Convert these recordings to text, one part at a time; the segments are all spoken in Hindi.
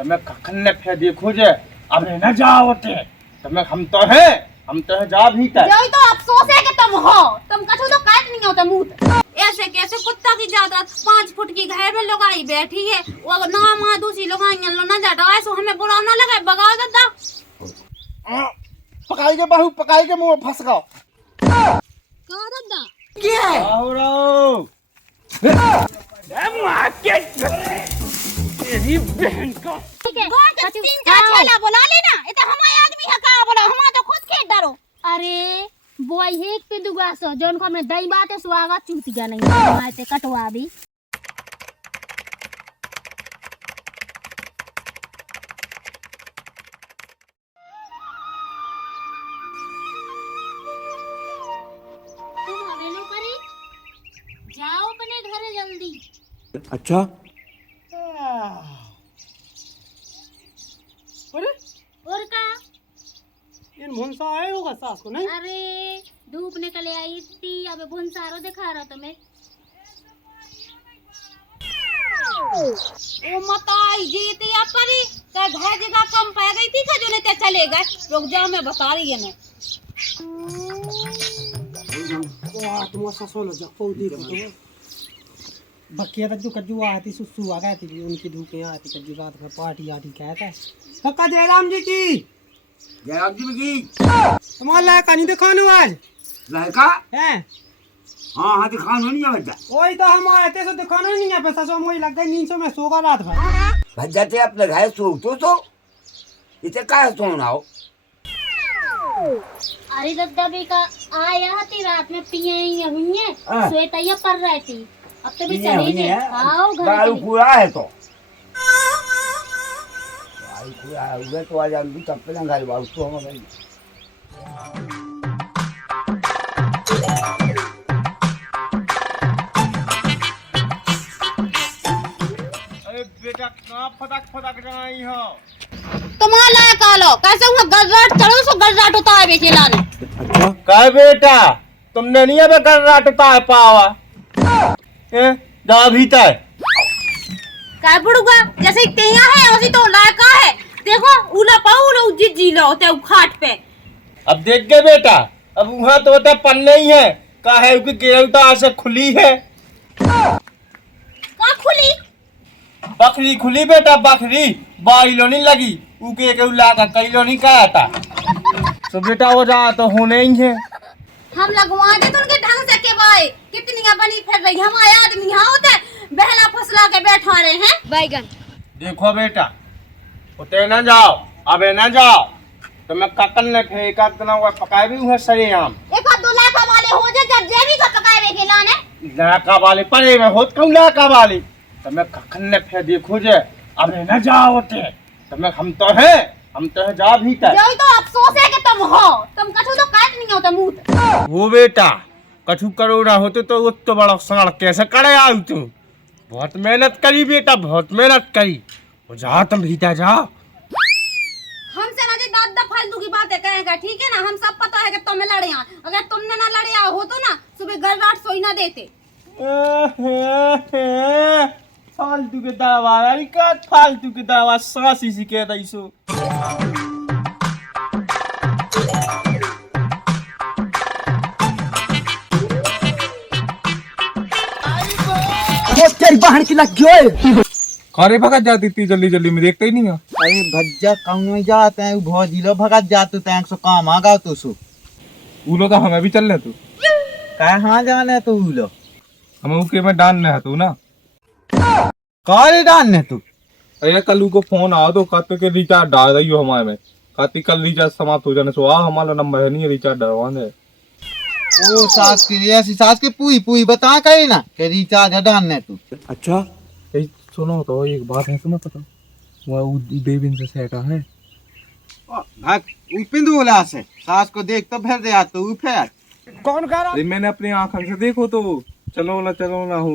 તમે કખન ને ફે દેખો છે अब न जाओते તમે हम तो है जा भीतर यही तो अफसोस है कि तुम हो, तुम कछु तो काट नहीं होता मुंह। ऐसे कैसे कुत्ता की ज्यादा 5 फुट की घर में लगाई बैठी है, वो ना मां दूसरी लगाई लो ना जाटा ऐसे हमें बुरा ना लगे बगाओ दादा। पकाई के बहू पकाई के मुंह फंस गओ का दादा क्या आओ मां के तेरी बहन का तीन का छेला बुला लेना, इतना हमारे आदमी है का बोला हम तो खुद खेत डरो। अरे बॉय एक पे दुगा सो जोन को हमने दई बात है स्वागत चूती गया नहीं हमारे ते कटवा भी तुम हवेलो करी जाओ अपने घरे जल्दी। अच्छा अरे और का ये भुनसा आए होगा सास को नहीं? अरे धूप निकले आई थी, अब भुनसारो दिखा रहा तुम्हें। ओ मताई जीती या परी का घर जगह कम पा गई थी का जो नहीं चले गए। रुक जाओ मैं बता रही है ना। वाह तुम ससुर जा को देखो तो बकिया तो कज्जू आती सुसु आ गई थी उनकी धूपें आती कज्जू रात में पार्टी आती कहता है कक्का जयराम जी की तुम्हारा लायका नहीं दिखाने आज लायका है। हाँ हाँ दिखाना नहीं है बच्चा। वही तो हम आए थे, सो दिखाना नहीं है पैसा सो मुझे लग गई नींद से मैं सो गया रात भर। भज्जा ते अपने घर सो इसे काय सोना हो। अरे दद्दा भी का आया थी रात में पिए हुई है सोता ये पर रही थी, अब तो भी चली गई। आओ घर दारू चली। पूरा है तो दारू पूरा है उधर तो आज हम भी तब पे घर बाहर तो हम गई। अरे बेटा कहां फटक रही हो तुम्हारा लायक आलो कैसे हुआ गजराट चलो सो गजराट उतार बेचे लाने। अच्छा काय बेटा तुमने नहीं अबे कर राटता है पावा ए जा भीतर काय बुड़ूगा जैसे तेया है उसी तो लायका है। देखो उला पाऊ उला जी लो ते खाट पे। अब देख गए बेटा अब वहां तो होता पन्ने ही है का है कि गेवता से खुली है का खुली बकरी खुली बेटा बकरी बाइलो नहीं लगी उके के उला का कइलो नहीं का आता तो बेटा हो जा तो होने ही है। हम लगवा दे तो उनके ढंग से के भाई कितनी बनी फिर रही हमारे आदमी यहाँ होते बहला फसला के बैठा रहे हैं बैगन। देखो बेटा उते ना जाओ अबे ना जाओ तो मैं ककन ने फेंका तना वो पकाए भी हुए सरे आम एक हाथ दो लाख वाले हो जाए जब जेबी का पकाए वे खिलाने लाका वाले पड़े में होत कौन लाका वाली तो मैं ककन ने फे देखो जे अबे ना जाओ उते तो मैं हम तो है जा भीतर। यही तो अफसोस है कि तुम हो, तुम कछु तो काट नहीं होता मुंह। वो बेटा कछु करो ना होते तो वो तो बड़ा सड़ कैसे करे आओ तू बहुत मेहनत करी बेटा बहुत मेहनत करी वो जा तुम भीतर जाओ। हमसे ना जी दादा फालतू की बातें कहेगा ठीक है ना, हम सब पता है कि तुम्हें लड़े आ, अगर तुमने ना लड़े आ हो तो ना सुबह घर रात सोई ना देते। फालतू के दवा अरे का फालतू के दवा सांस ही के दैसो तेरी बहन की लग गई खारे भगत जाती थी जल्दी जल्दी में देखते ही नहीं है। अरे भज्जा कौन में जाते हैं बहुत जिलो भगत जाते हैं सो काम आगा तो सो उलो तो हमें भी चल रहे तू कहाँ जाने तो उलो हमें उके में डालने है तू ना काले डालने तू। अरे कल को फोन आओ तो कहते के रिचार्ज डाल रही हो हमारे में कहती कल रिचार्ज समाप्त हो जाने सो आ हमारा नंबर है नहीं रिचार्ज डलवाने। ओ सास की ऐसी सास के पुई बता कहीं ना कि रिचार्ज डालने तू। अच्छा सुनो तो एक बात है तुम्हें पता वो देविन से सेटा है पिंदुला से सास को देख तो फिर दे तो फिर कौन कर रहा मैंने अपनी आंखों से देखो तो चलो ना हो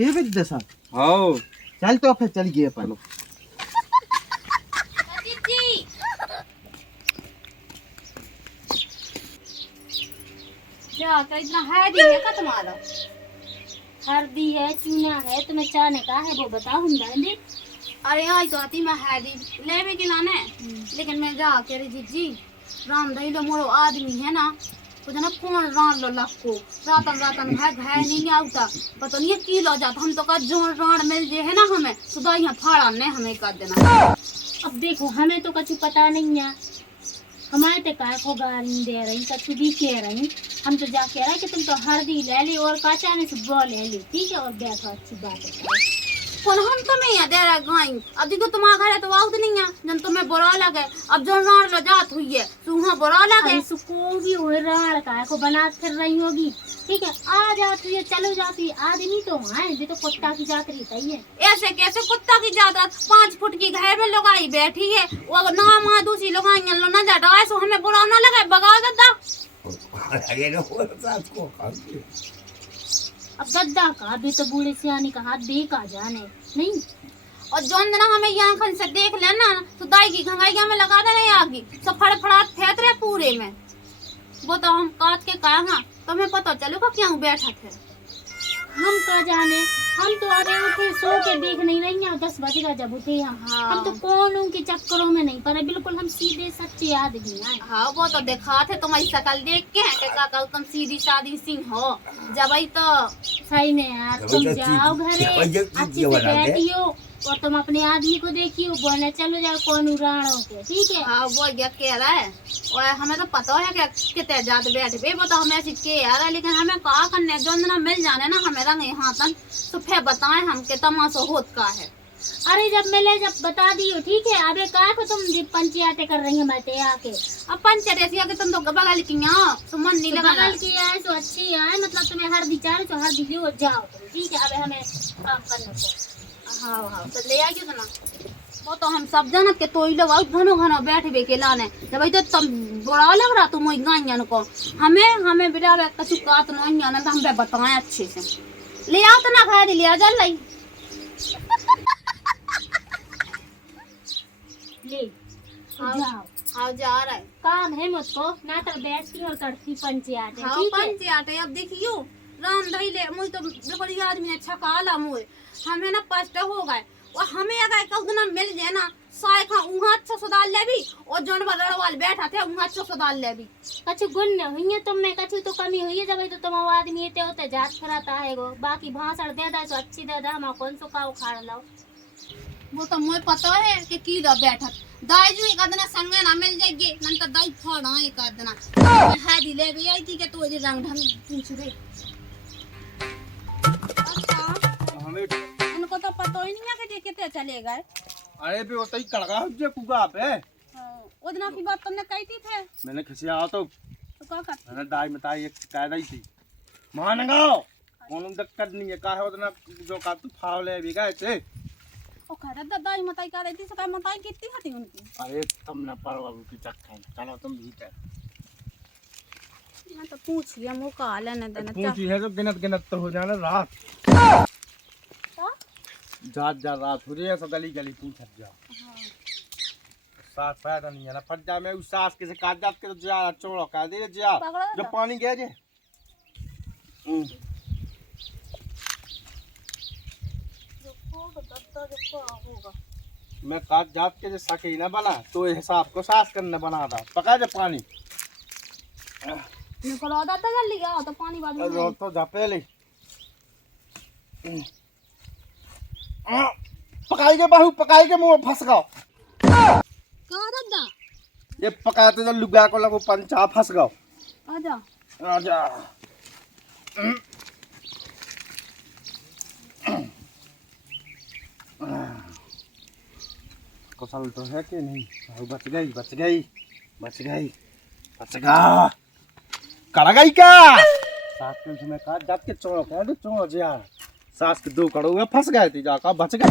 ये भी दसा हाँ चल तो फिर चल गए अपन क्या तो इतना है भी है का तुम्हारा हल्दी है चूना है तुम्हें चाहने का है वो बताओ हम डाल दे। अरे आई तो आती मैं हैदी लेवे के लाने लेकिन मैं जा के रे जीजी राम दही लो मोरो आदमी है ना तो जना कौन रान लो लक्को रातन भाई भाई नहीं आवता पता नहीं की लो जाता हम तो का जो रान मिल जे है ना हमें सुधा यहाँ फाड़ा ने हमें कर देना। अब देखो हमें तो कुछ पता नहीं है, हमारे तो काय को गाली दे रही कछु भी कह रही। हम तो जा कह रहे कि तुम तो हल्दी ले ली और काचाने से बो ले ली, ठीक है, और बैठो अच्छी बात है। कौन हम तुम्हें यहाँ दे रहा गाय अब देखो तुम्हारा घर है तो आउट नहीं है जन तुम्हें बुरा लगे अब जो रान लो जात हुई है सुहा बुरा लगे सुको भी हो राण काय को बना फिर रही होगी, ठीक है, आ जाती है चलो जाती आदमी तो है जो तो कुत्ता की जात रहती है। ऐसे कैसे कुत्ता की जात 5 फुट की घर में लगाई बैठी है वो ना माँ दूसरी लगाई लो ना जाता है सो हमें बुरा ना लगे बगा देता। अरे ना वो सास को खाती अब गद्दा का भी तो बूढ़े सियानी का हाथ दे का जाने नहीं। और जोन ना हमें यहाँ खन से देख लेना तो दाई की घंगाई में लगा देने आगे सब फड़फड़ाट फेंक रहे पूरे में वो तो हम काट के कहा तुम्हें पता चलेगा क्यों बैठा थे हम का जाने, हम तो अरे उठे सो के देख नहीं रही हैं 10 बजेगा जब उठे हम तो कौनों के चक्करों में नहीं पड़े, बिल्कुल हम सीधे सच्चे आदमी हैं। हाँ वो तो देखा थे तुम्हारी शकल देख के कि काका तुम सीधी सादी सिंह हो जब तो सही में यार तुम जाओ घरे अच्छे से बैठियो और तुम अपने आदमी को देखियो बोलने चलो जाओ कौन उड़ाणों के, ठीक है। हाँ वो ये कह रहा है और हमें तो पता है कि कितने जात बैठ बे वो तो हमें ऐसी कह रहा है लेकिन हमें कहा करने जो ना मिल जाने ना हमें रंग यहाँ तक तो फिर बताएं हम के तमाशा होत का है। अरे जब मिले जब बता दियो, ठीक है। अबे काय को तुम पंचायतें कर रही है मैं आके अब पंचायत ऐसी आके तुम तो बगल की तो मन नहीं लगा बगल की है तो अच्छी है, मतलब तुम्हें हर चाहे तो हर दी जाओ तुम, ठीक है। अबे हमें काम करने को हाँ तो ले आइए ना वो तो हम सब जानत के तो घनो घनो बैठे के लाने जब तो तुम बुरा लग रहा तुम गायन को हमें बेटा कछु कात नहीं आना तो हम बताएं अच्छे से ले आओ तो ना खा ले आ जा लाई ले जाओ। हाँ जा रहा है काम है मुझको ना तो बैठती और करती पंचायत, हाँ ठीक है। पंचायत है अब देखियो राम दही ले मुझे तो बिल्कुल आदमी ने छकाला मुझे हमें ना कष्ट हो गए और हमें अगर कौन मिल जाए ना साय खा उहाँ अच्छा सुधार ले भी और जोन बड़वाल बैठा थे उहाँ अच्छा सुधार ले भी कछु गुण न हुई है तुम में, कछु तो कमी हुई है जब तो तुम आदमी इतने होते जात फराता है गो बाकी भाषण दे दे तो अच्छी दे दे हम कौन सो का उखाड़ लाओ वो तो मुझे पता है कि कीड़ा बैठा दाई जो एक आदना संगे ना मिल जाएगी नंतर दाई फोड़ा एक आदना है दी ले भी आई थी कि तो ये रंग ढंग पूछ रहे हमें इनको तो पता ही नहीं है कि कितने चले गए। अरे भी होता ही कड़का जो कुगा पे वो दिन की बात तुमने कही थी फिर मैंने खिसिया तो क्या करते मैंने दाई मताई एक शिकायत आई थी मान गाओ कौन दिक्कत नहीं है का है उतना जो का तू फावले भी गए थे ओ खड़ा दादाई मताई कर रही थी सकाई मताई कितनी हटी उनकी अरे तुमने परवा की चक्कर चलो तुम भीतर मैं तो पूछ लिया मुँह का लेने देना पूछी है तो गिनत गिनत तो हो जाना रात जात जा रात हो रही है सब गली गली पूछ जा साथ फायदा नहीं है ना फट जा मैं उस सास के से काट जात के तो जा चोड़ा का दे जा जो पानी गया जे मैं काट जात के जे सके ना बना तो हिसाब को सास करने बना था पका जा पानी निकलो दादा जल्दी आओ तो पानी बाद में तो जा पहले पकाई के बाहू पकाई के मुंह फंस गओ कहाँ दादा ये पकाते तो लुगा को लगो पंचा फंस गओ आजा आजा कौशल तो है कि नहीं बच गई बच गई बच गई बच गया कड़ा गई क्या सास के समय काट जात के चोड़ कह दो चोड़ जा सास के 2 कड़ो फंस गए थे जाका बच गए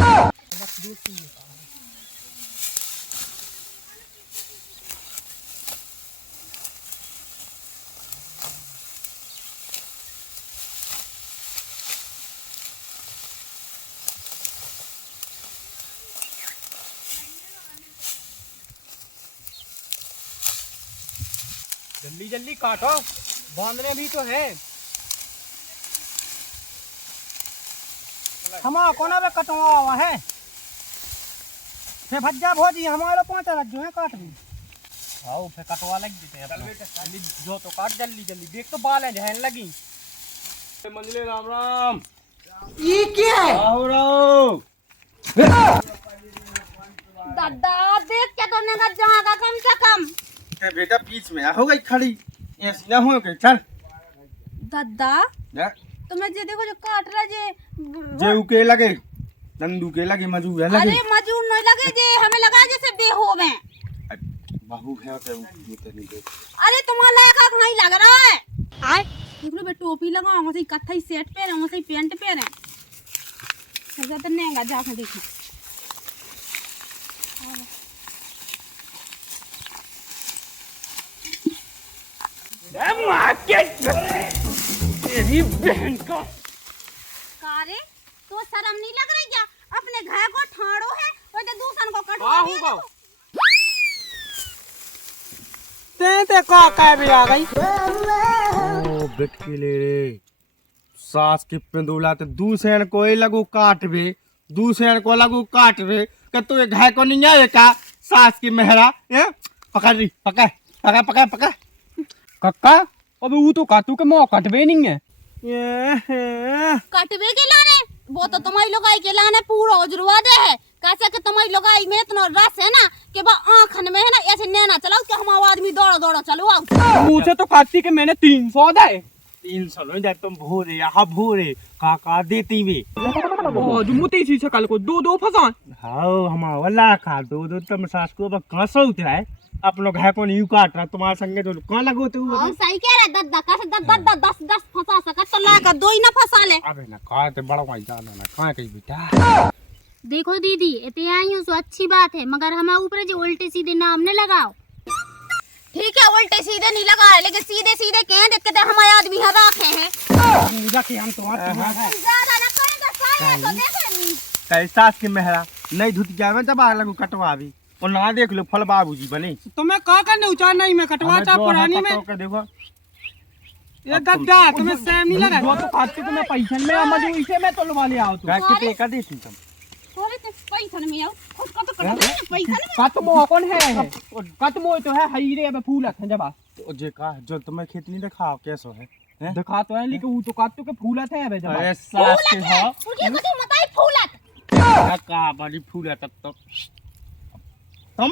जल्दी जल्दी काटो बांधने भी तो है हमा कोना पे कटवा हुआ है फे भज्जा भोजी हमारा 5 रख जो है काट भी आओ फिर कटवा लग देते हैं जल्दी जो तो काट जल्दी जल्दी देख तो बाल है जहन लगी मंजले राम राम ये क्या है आओ दादा देख क्या तुमने का जहाँ कम से कम बेटा बीच में हो गई खड़ी ऐसी ना हो गई चल दादा जा तुम्हें जे देखो जो काट रहा जे उके लगे नंदू के लगे मजू है लगे अरे मजूर नहीं लगे जे हमें लगा जैसे बेहो में बहू है तो ये तो नहीं दे अरे तुम्हारा लगा नहीं लग रहा है आए देख लो बे टोपी लगाओ वैसे कत्थई सेट पे रहे वैसे पैंट पे रहे सजा तो नहीं जाके देखो तेरी बहन का कारे तो शर्म नहीं लग रही क्या अपने घर को ठाड़ो है और तो दूसरे को कटवा दिया ते का भी आ गई ओ बिटकिले रे सास के पिंदुला ते दूसरे कोई लगू काटवे दूसरे को लगू काटवे कि तू ये घर को नहीं आए का सास की मेहरा ये पकड़ रही पकड़ पकड़ पकड़ पकड़ कक्का अबे वो तो काटू के मुंह कटवे नहीं है कटवे के लाने वो तो तुम्हारी लोगाई के लाने पूरा उजरवा दे है कैसे कि तुम्हारी लोगाई में इतना रस है ना कि बा आंखन में है ना ऐसे नैना चलाओ कि हम आदमी दौड़ा दौड़ा चलो आओ मुंह से तो काटती के मैंने 300 दे 300 लो जाए तुम भोरे यहाँ भोरे काका देती भी ओ जुमुती सी से कल को दो फसान हाँ हमारा वाला खा दो तुम सास को अब कहाँ से उतरा है अपनों घर को नहीं काट रहा तुम्हारे संगे तो कहाँ लगो तू और सही कह रहा दद्दा कैसे दद्दा 10 फंसा सका तो लाकर 2 ही ना फंसा ले अबे ना कहाँ ते बड़ा भाई जाना ना कहाँ कहीं बेटा देखो दीदी इतने आई हूँ तो अच्छी बात है मगर हमारे ऊपर जो उल्टे सीधे नाम न लगाओ ठीक है उल्टे सीधे नहीं लगा है लेकिन सीधे सीधे कह देते थे हमारे आदमी है रखे हैं रखे हम तुम्हारे ज्यादा ना करें तो सारे तो देखे कई सास की मेहरा नहीं धुत जावे जब आग लगू कटवा भी और ना देख लो फल बाबूजी बने तो मैं का करने उचार नहीं मैं कटवाता पुरानी में देखो ये गद्दा तुम्हें सेम नहीं लगा तो काटते तुम्हें पैसा में मजू इसे मैं तोलवा ले आओ तू कितने का देती तुम थोड़े तो पैसा में आओ खुद को तो कटवा पैसा नहीं कट मो कौन है कट मो तो है हईरे अब फूल है जब जे का जो तुम्हें खेत नहीं दिखाओ कैसो है दिखा तो है लेकिन वो तो काटू के फूलत है अब जब अरे सास के हो उनकी कुछ मत आई फूलत का बड़ी फूल है तब तो तुम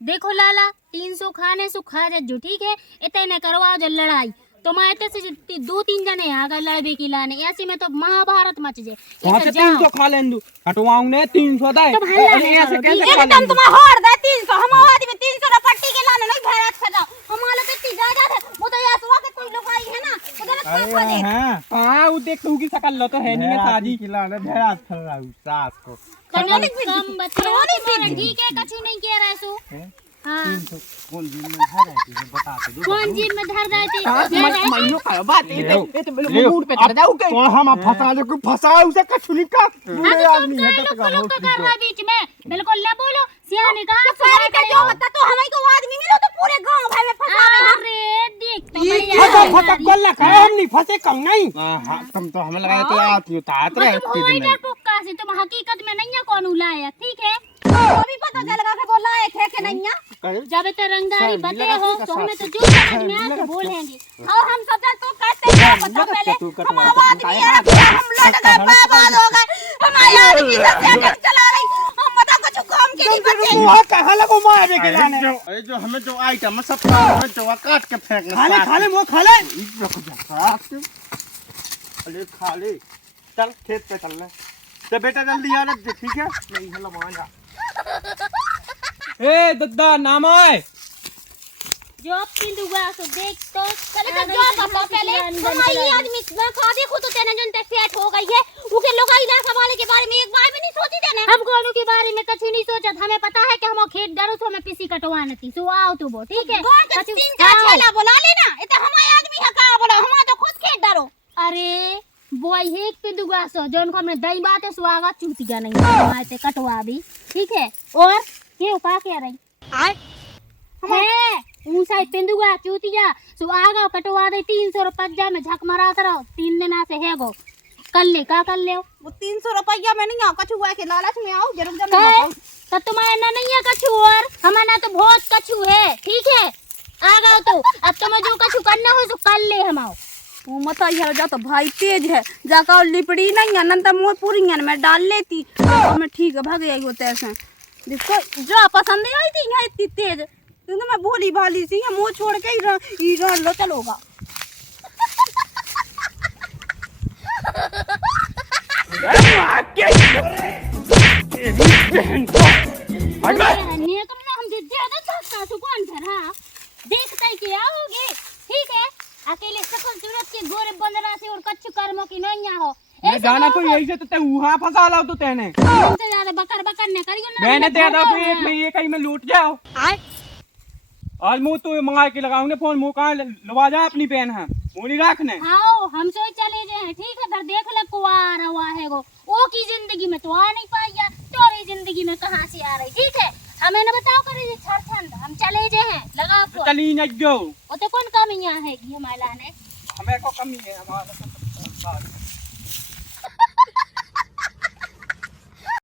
देखो लाला 300 खाने सु खा जो ठीक है इतने करवाओ जो लड़ाई तो मैं इतने से 2-3 जने आ गए लड़बे की लाने ऐसे में तो महाभारत मच जाए वहां से 300 खा लेंदू कटवाऊं ने 300 दे तुम हल्ला अरे नहीं ऐसे करो, कैसे ठीक खा एकदम लेंदू तुम्हें हार दे 300 हम आदमी 300 रा पट्टी के लाने नहीं भैरत खजा हमारा तो इतनी ज्यादा है वो तो ऐसा हुआ कि कोई लोग आई है ना तो गलत अरे खा दे हैं हां वो देख तू की शकल लो तो है नहीं है साजी खिलाने भेड़ा फल रहा हूँ सास को कम बच्चे ठीक है कछु नहीं कह रहा सु हाँ कौन दिन में धर रहती है बताते दो कौन जी में धर देते महीनों का बात ये तो मूड पे चढ़ जाऊ के तो हम फंसा दे कोई फंसा उसे कछु नहीं का बूढ़े आदमी है तक का लोग तो कर रहा बीच में बिल्कुल ले बोलो सियाने का सारे का जो बता तो हमें को आदमी मिलो तो पूरे गांव भाई में फंसा रहे हैं अरे देख तो ये भैया फटक फटक गोल लगा हम नहीं फंसे कम नहीं हां तुम तो हमें लगाए तो आती हो तात रहे तुम हो इधर पुक्का से तुम हकीकत में नहीं है कौन उलाया ठीक है अभी पता चलेगा कि वो लायक है कि नहीं है जब तो रंगदारी बते हो तो हमें तो जो समझ में आए तो बोलेंगे और हम सब तो कहते हैं पता पहले हम आदमी है हम लड़ गए बर्बाद हो गए हमारे आदमी से सेटिंग चला रही हम बता कुछ काम के नहीं बचे वहां कहां लगो मारे के लाने अरे जो हमें जो आइटम सब हमें जो काट के फेंकना खा ले वो खा ले अरे खा ले चल खेत पे चल ले तो बेटा जल्दी आ रहा ठीक है नहीं हला वहां जा ए दद्दा नाम आए जो अपनी दुआ सो देख तो चले तो जो पापा पहले हमारी आदमी मैं खा देखो तो तेने जन सेट हो गई है उके लोग आई ना सवाल के बारे में एक बार भी नहीं सोची देने हम कोनो के बारे में कुछ नहीं सोचा हमें पता है कि हम खेत डरो तो हमें पीसी कटवाना थी सो आओ तो वो ठीक है कछु 3-4 छेला बुला लेना ये तो हमारे आदमी है का बोला हम तो खुद खेत डरो अरे बोई है एक पे दुआ सो जोन को हमने दई बात है स्वागत चूतिया नहीं हमारे ते कटवा भी ठीक है और ये का कह रही आए है उन साइड पेंदुआ चूतिया सो आगा कटवा दे 300 रुपया में झक मारा रहो 3 दिन से है गो कर ले का कर ले वो 300 रुपया में नहीं आओ कछु हुआ के लालच में आओ जरूर का तो तुम्हारे ना नहीं है कछु और हमारा तो बहुत कछु है, ठीक है। आ गए तो अब तुम्हें जो कछु करना हो तो कर ले हमाओ। वो मत यार जा तो भाई तेज है जाकर लिपड़ी नहीं है नंतर मुँह पूरी मैं डाल लेती तो मैं ठीक है भाग जाएगी होते ऐसे देखो जो पसंद आई थी यहाँ इतनी तेज क्योंकि मैं भोली भाली सी मुँह छोड़ के ही रह लो चलोगा। देखता ही क्या होगे, ठीक है। अकेले सकल सूरत के गोरे बंदरा से और कच्छु कर्मों की नैया हो। मैं जाना तो यही से तो ते वहां फंसा लाओ तो तेने हमसे ज्यादा बकर बकर ने करियो ना। मैंने दे दो तो एक में ये कहीं में लूट जाओ। आज मुंह तो मंगा के लगाऊंगे फोन मुंह कहाँ लवा जा अपनी बहन है बोली रखने। हाँ हम सोच चले जाए, ठीक है। पर देख ले कुआर हुआ है वो की जिंदगी में तो आ नहीं पाई, तोरी जिंदगी में कहाँ से आ रही, ठीक है। हमें न बताओ करे छरछंद हम चले जे हैं लगा तो चली न जो वो तो कौन कमियां है हमारे लाने हमें को कमी है हमारा